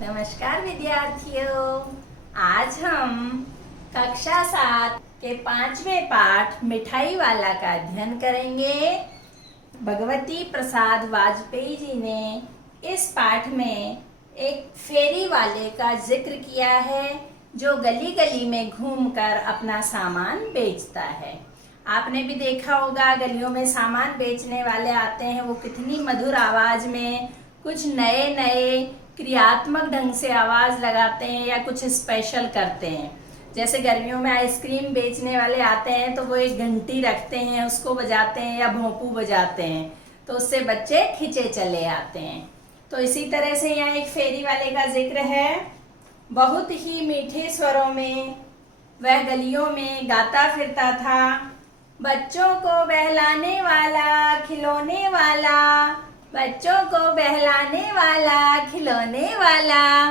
नमस्कार विद्यार्थियों। आज हम कक्षा 7 के 5वें पाठ मिठाई वाला का अध्ययन करेंगे। भगवती प्रसाद वाजपेयी जी ने इस पाठ में एक फेरी वाले का जिक्र किया है जो गली गली में घूमकर अपना सामान बेचता है। आपने भी देखा होगा, गलियों में सामान बेचने वाले आते हैं, वो कितनी मधुर आवाज में कुछ नए नए क्रियात्मक ढंग से आवाज़ लगाते हैं या कुछ स्पेशल करते हैं। जैसे गर्मियों में आइसक्रीम बेचने वाले आते हैं तो वो एक घंटी रखते हैं, उसको बजाते हैं या भोंपू बजाते हैं, तो उससे बच्चे खिंचे चले आते हैं। तो इसी तरह से यहाँ एक फेरी वाले का जिक्र है। बहुत ही मीठे स्वरों में वह गलियों में गाता फिरता था, बच्चों को बहलाने वाला खिलौने वाला, बच्चों को बहलाने वाला खिलौने वाला।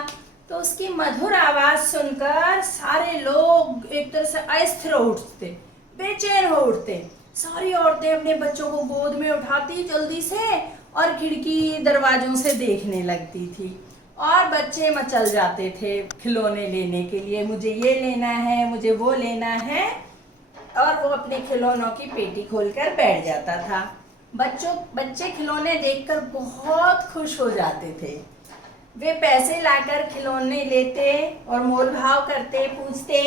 तो उसकी मधुर आवाज सुनकर सारे लोग एक तरह से अस्थिर उठते, बेचैन हो उठते। सारी औरतें अपने बच्चों को गोद में उठाती जल्दी से और खिड़की दरवाजों से देखने लगती थी, और बच्चे मचल जाते थे खिलौने लेने के लिए। मुझे ये लेना है, मुझे वो लेना है, और वो अपने खिलौनों की पेटी खोलकर बैठ जाता था। बच्चे खिलौने देखकर बहुत खुश हो जाते थे। वे पैसे लाकर खिलौने लेते और मोल भाव करते, पूछते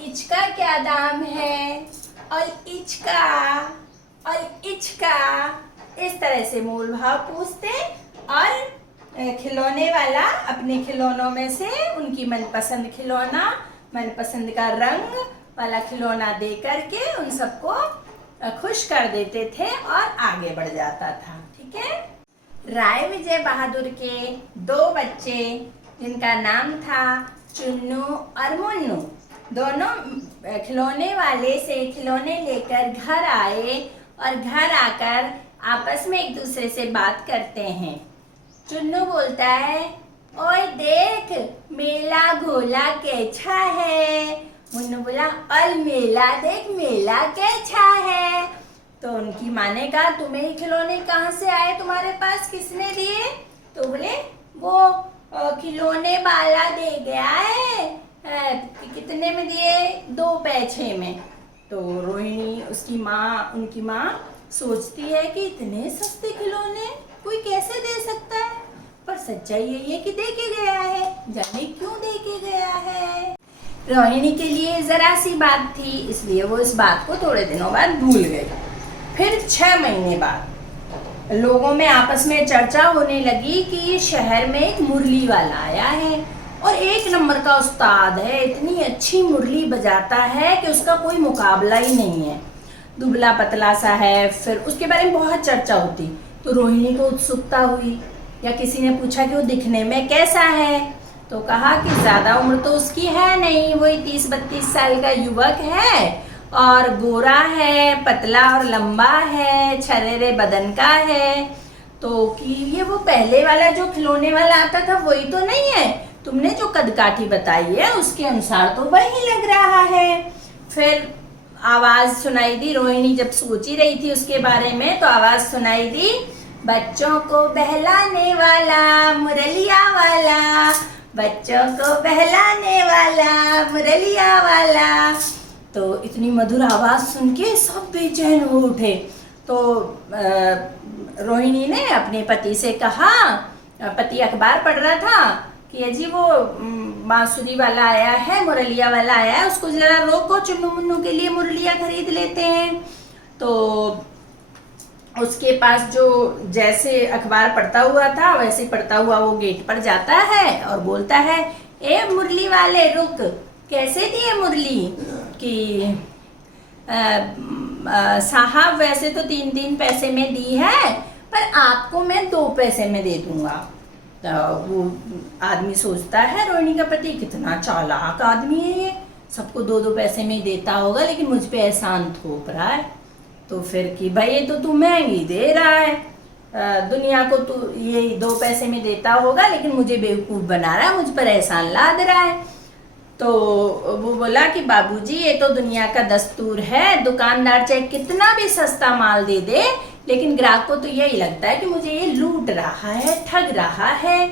इचका क्या दाम है, और इचका इस तरह से मोल भाव पूछते, और खिलौने वाला अपने खिलौनों में से उनकी मनपसंद खिलौना, मनपसंद का रंग वाला खिलौना दे करके उन सबको खुश कर देते थे और आगे बढ़ जाता था। ठीक है। राय विजय बहादुर के 2 बच्चे जिनका नाम था चुन्नू और मुन्नू, दोनों खिलौने वाले से खिलौने लेकर घर आए और घर आकर आपस में एक दूसरे से बात करते हैं। चुन्नू बोलता है, ओए देख मेला गोला कैसा है। मुन्नू बोला, अल मेला देख मेला कैसा है। तो उनकी माँ ने कहा, तुम्हें खिलौने कहाँ से आए, तुम्हारे पास किसने दिए? तो बोले, वो खिलौने वाला दे गया है। कितने में दिए? 2 पैसे में। तो रोहिणी उनकी माँ सोचती है कि इतने सस्ते खिलौने कोई कैसे दे सकता है, पर सच्चाई यही है कि दे के गया है। जाने क्यों दे के गया है। रोहिणी के लिए जरा सी बात थी, इसलिए वो इस बात को थोड़े दिनों बाद भूल गई। फिर 6 महीने बाद लोगों में आपस में चर्चा होने लगी कि शहर में एक मुरली वाला आया है और 1 नंबर का उस्ताद है, इतनी अच्छी मुरली बजाता है कि उसका कोई मुकाबला ही नहीं है। दुबला पतला सा है। फिर उसके बारे में बहुत चर्चा होती। तो रोहिणी को उत्सुकता हुई, या किसी ने पूछा कि वो दिखने में कैसा है। तो कहा कि ज़्यादा उम्र तो उसकी है नहीं, वही 30-32 साल का युवक है, और गोरा है, पतला और लंबा है, छरेरे बदन का है। तो कि ये वो पहले वाला जो खिलौने वाला आता था वही तो नहीं है, तुमने जो कदकाठी बताई है उसके अनुसार तो वही लग रहा है। फिर आवाज़ सुनाई दी। रोहिणी जब सोच ही रही थी उसके बारे में तो आवाज़ सुनाई दी, बच्चों को बहलाने वाला मुरलिया वाला, बच्चों को बहलाने वाला मुरलिया वाला। तो इतनी मधुर आवाज़ सुन के सब बेचैन हो उठे। तो रोहिणी ने अपने पति से कहा, पति अखबार पढ़ रहा था, कि जी वो बांसुरी वाला आया है, मुरलिया वाला आया है, उसको जरा रोको, चुन्नू मुन्नू के लिए मुरलिया खरीद लेते हैं। तो उसके पास जो जैसे अखबार पढ़ता हुआ था वैसे पढ़ता हुआ वो गेट पर जाता है और बोलता है, ए मुरली वाले रुक, कैसे दिए मुरली? कि साहब वैसे तो 3-3 पैसे में दी है, पर आपको मैं 2 पैसे में दे दूंगा। तो वो आदमी सोचता है, रोहिणी का पति कितना चालाक आदमी है, ये सबको 2-2 पैसे में ही देता होगा, लेकिन मुझ पे एहसान थोप रहा है। तो फिर कि भाई ये तो तू महंगी दे रहा है, दुनिया को तू ये 2 पैसे में देता होगा, लेकिन मुझे बेवकूफ़ बना रहा है, मुझ पर एहसान लाद रहा है। तो वो बोला कि बाबूजी ये तो दुनिया का दस्तूर है, दुकानदार चाहे कितना भी सस्ता माल दे दे, लेकिन ग्राहक को तो यही लगता है कि मुझे ये लूट रहा है, ठग रहा है।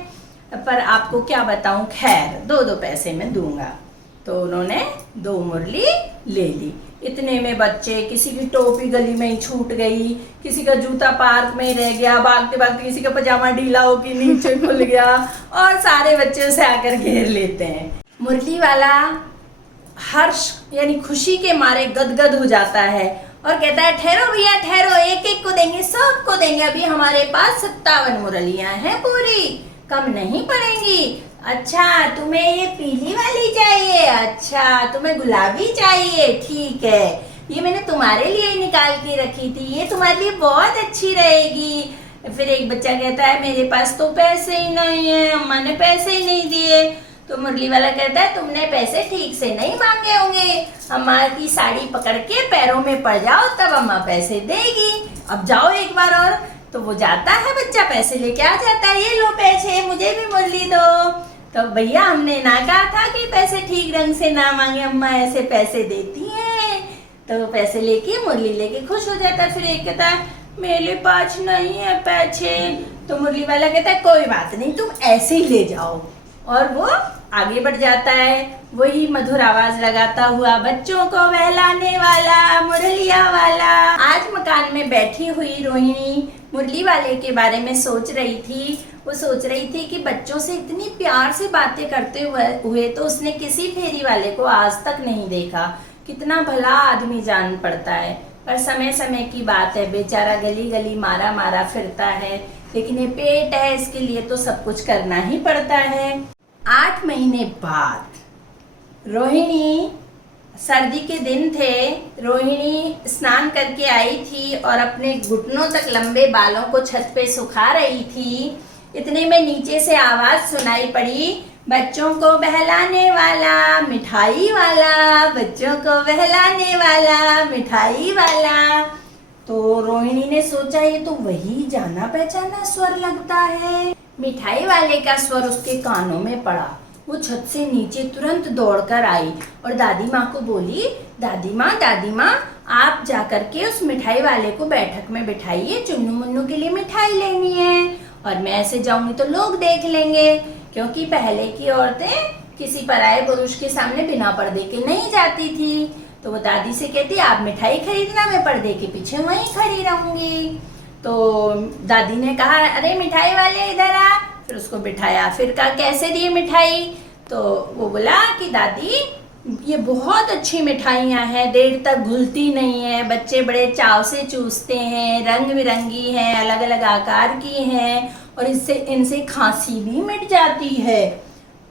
पर आपको क्या बताऊं, खैर 2-2 पैसे में दूंगा। तो उन्होंने 2 मुरली ले ली। इतने में बच्चे, किसी की टोपी गली में ही छूट गई, किसी का जूता पार्क में रह गया, भागते भागते किसी का पजामा ढीला होकर नीचे खुल गया, और सारे बच्चे उसे आकर घेर लेते हैं। मुरली वाला हर्ष यानी खुशी के मारे गदगद हो जाता है और कहता है, ठहरो भैया ठहरो, एक एक को देंगे, सबको देंगे, अभी हमारे पास 57 मुरलियां हैं पूरी, कम नहीं पड़ेंगी। अच्छा तुम्हें ये पीली वाली चाहिए, अच्छा तुम्हें गुलाबी चाहिए, ठीक है, ये मैंने तुम्हारे लिए ही निकाल के रखी थी, ये तुम्हारे लिए बहुत अच्छी रहेगी। फिर एक बच्चा कहता है, मेरे पास तो पैसे ही नहीं है, अम्मा ने पैसे ही नहीं दिए। तो मुरली वाला कहता है, तुमने पैसे ठीक से नहीं मांगे होंगे, अम्मा की साड़ी पकड़ के पैरों में पड़ जाओ तब अम्मा पैसे देगी, अब जाओ एक बार और। तो वो जाता है, बच्चा पैसे लेके आ जाता है, ये लो पैसे, मुझे भी मुरली दो। तो भैया हमने ना कहा था कि पैसे ठीक ढंग से ना मांगे, अम्मा ऐसे पैसे देती हैं। तो पैसे लेके मुरली लेके खुश हो जाता है। फिर एक कहता है, मेरे पास नहीं है पैसे। तो मुरली वाला कहता है, कोई बात नहीं, तुम ऐसे ही ले जाओ, और वो आगे बढ़ जाता है, वही मधुर आवाज लगाता हुआ, बच्चों को बहलाने वाला मुरलिया वाला। आज मकान में बैठी हुई रोहिणी मुरली वाले के बारे में सोच रही थी। वो सोच रही थी कि बच्चों से इतनी प्यार से बातें करते हुए तो उसने किसी फेरी वाले को आज तक नहीं देखा। कितना भला आदमी जान पड़ता है, पर समय समय की बात है, बेचारा गली गली मारा मारा फिरता है, लेकिन ये पेट है, इसके लिए तो सब कुछ करना ही पड़ता है। 8 महीने बाद रोहिणी, सर्दी के दिन थे, रोहिणी स्नान करके आई थी और अपने घुटनों तक लंबे बालों को छत पे सुखा रही थी। इतने में नीचे से आवाज सुनाई पड़ी, बच्चों को बहलाने वाला मिठाई वाला, बच्चों को बहलाने वाला मिठाई वाला। तो रोहिणी ने सोचा, ये तो वही जाना पहचाना स्वर लगता है। मिठाई वाले का स्वर उसके कानों में पड़ा। वो छत से नीचे तुरंत दौड़कर आई और दादी माँ को बोली, दादी माँ आप जाकर के उस मिठाई वाले को बैठक में बिठाइए, चुन्नू मुन्नू के लिए मिठाई लेनी है, और मैं ऐसे जाऊंगी तो लोग देख लेंगे, क्योंकि पहले की औरतें किसी पराये पुरुष के सामने बिना पर्दे के नहीं जाती थी। तो वो दादी से कहती, आप मिठाई खरीदना, मैं पर्दे के पीछे वहीं खड़ी रहूंगी। तो दादी ने कहा, अरे मिठाई वाले इधर आ। फिर उसको बिठाया, फिर कहा, कैसे दिए मिठाई? तो वो बोला कि दादी ये बहुत अच्छी मिठाइयाँ हैं, देर तक घुलती नहीं है, बच्चे बड़े चाव से चूसते हैं, रंग बिरंगी हैं, अलग अलग आकार की हैं, और इनसे खांसी भी मिट जाती है।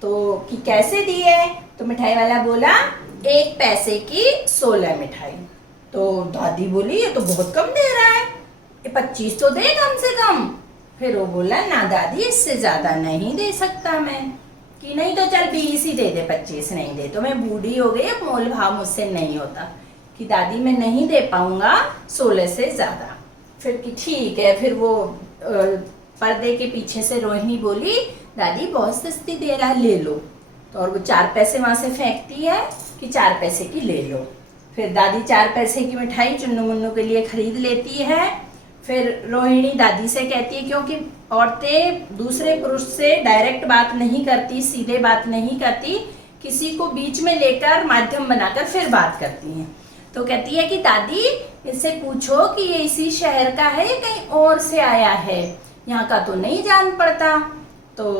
तो कि कैसे दी है? तो मिठाई वाला बोला, 1 पैसे की 16 मिठाई। तो दादी बोली, ये तो बहुत कम दे रहा है, 25 तो दे कम से कम। फिर वो बोला, ना दादी इससे ज्यादा नहीं दे सकता मैं। कि नहीं तो चल 20 ही दे दे, 25 नहीं दे, तो मैं बूढ़ी हो गई, अब मोल भाव मुझसे नहीं होता। कि दादी मैं नहीं दे पाऊंगा 16 से ज्यादा। फिर कि ठीक है। फिर वो पर्दे के पीछे से रोहिणी बोली, दादी बहुत सस्ती दे रहा है, ले लो। तो और वो 4 पैसे वहां से फेंकती है कि 4 पैसे की ले लो। फिर दादी 4 पैसे की मिठाई चुन्नू मुन्नू के लिए खरीद लेती है। फिर रोहिणी दादी से कहती है, क्योंकि औरतें दूसरे पुरुष से डायरेक्ट बात नहीं करती, सीधे बात नहीं करती, किसी को बीच में लेकर माध्यम बनाकर फिर बात करती हैं। तो कहती है कि दादी इससे पूछो कि ये इसी शहर का है या कहीं और से आया है, यहाँ का तो नहीं जान पड़ता। तो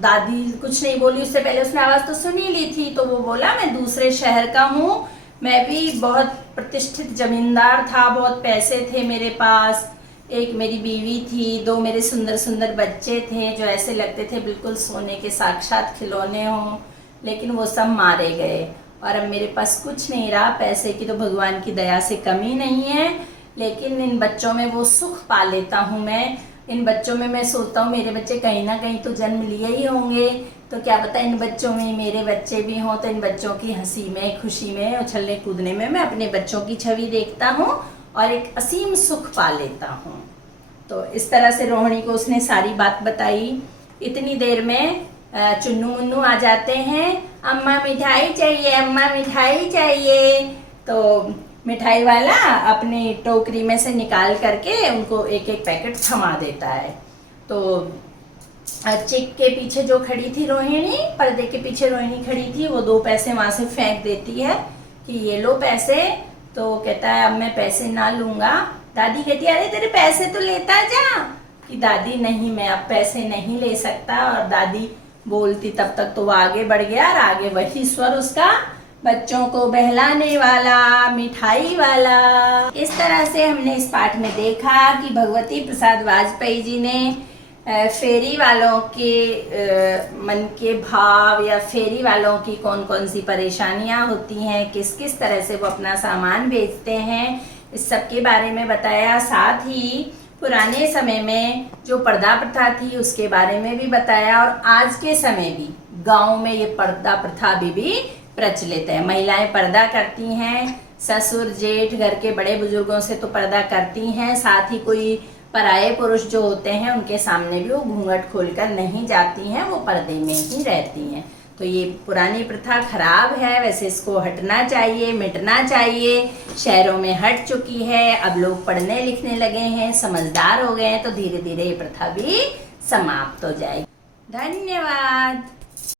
दादी कुछ नहीं बोली, उससे पहले उसने आवाज तो सुनी ली थी। तो वो बोला, मैं दूसरे शहर का हूँ, मैं भी बहुत प्रतिष्ठित जमींदार था, बहुत पैसे थे मेरे पास, एक मेरी बीवी थी, 2 मेरे सुंदर सुंदर बच्चे थे जो ऐसे लगते थे बिल्कुल सोने के साक्षात खिलौने हों, लेकिन वो सब मारे गए, और अब मेरे पास कुछ नहीं रहा। पैसे की तो भगवान की दया से कमी नहीं है, लेकिन इन बच्चों में वो सुख पा लेता हूँ मैं। इन बच्चों में मैं सोचता हूँ मेरे बच्चे कहीं ना कहीं तो जन्म लिए ही होंगे, तो क्या पता इन बच्चों में मेरे बच्चे भी हों। तो इन बच्चों की हंसी में, खुशी में, उछलने कूदने में मैं अपने बच्चों की छवि देखता हूँ और एक असीम सुख पा लेता हूँ। तो इस तरह से रोहिणी को उसने सारी बात बताई। इतनी देर में चुन्नू मुन्नू आ जाते हैं, अम्मा मिठाई चाहिए, अम्मा मिठाई चाहिए। तो मिठाई वाला अपनी टोकरी में से निकाल करके उनको एक एक पैकेट थमा देता है। तो चिक के पीछे जो खड़ी थी रोहिणी, पर्दे के पीछे रोहिणी खड़ी थी, वो 2 पैसे वहां से फेंक देती है कि ये लो पैसे। तो कहता है अब मैं पैसे ना लूंगा। दादी कहती है अरे तेरे पैसे तो लेता जा। कि दादी नहीं, मैं अब पैसे नहीं ले सकता। और दादी बोलती तब तक तो वो आगे बढ़ गया, और आगे वही स्वर उसका, बच्चों को बहलाने वाला, मिठाई वाला। इस तरह से हमने इस पाठ में देखा कि भगवती प्रसाद वाजपेयी जी ने फेरी वालों के मन के भाव या फेरी वालों की कौन कौन सी परेशानियां होती हैं, किस किस तरह से वो अपना सामान बेचते हैं, इस सब के बारे में बताया। साथ ही पुराने समय में जो पर्दा प्रथा थी उसके बारे में भी बताया, और आज के समय भी गांव में ये पर्दा प्रथा भी प्रचलित है। महिलाएं पर्दा करती हैं, ससुर जेठ घर के बड़े बुजुर्गों से तो पर्दा करती हैं, साथ ही कोई पराये पुरुष जो होते हैं उनके सामने भी वो घूंघट खोलकर नहीं जाती हैं, वो पर्दे में ही रहती हैं। तो ये पुरानी प्रथा खराब है, वैसे इसको हटना चाहिए, मिटना चाहिए। शहरों में हट चुकी है, अब लोग पढ़ने लिखने लगे हैं, समझदार हो गए हैं, तो धीरे धीरे ये प्रथा भी समाप्त हो जाएगी। धन्यवाद।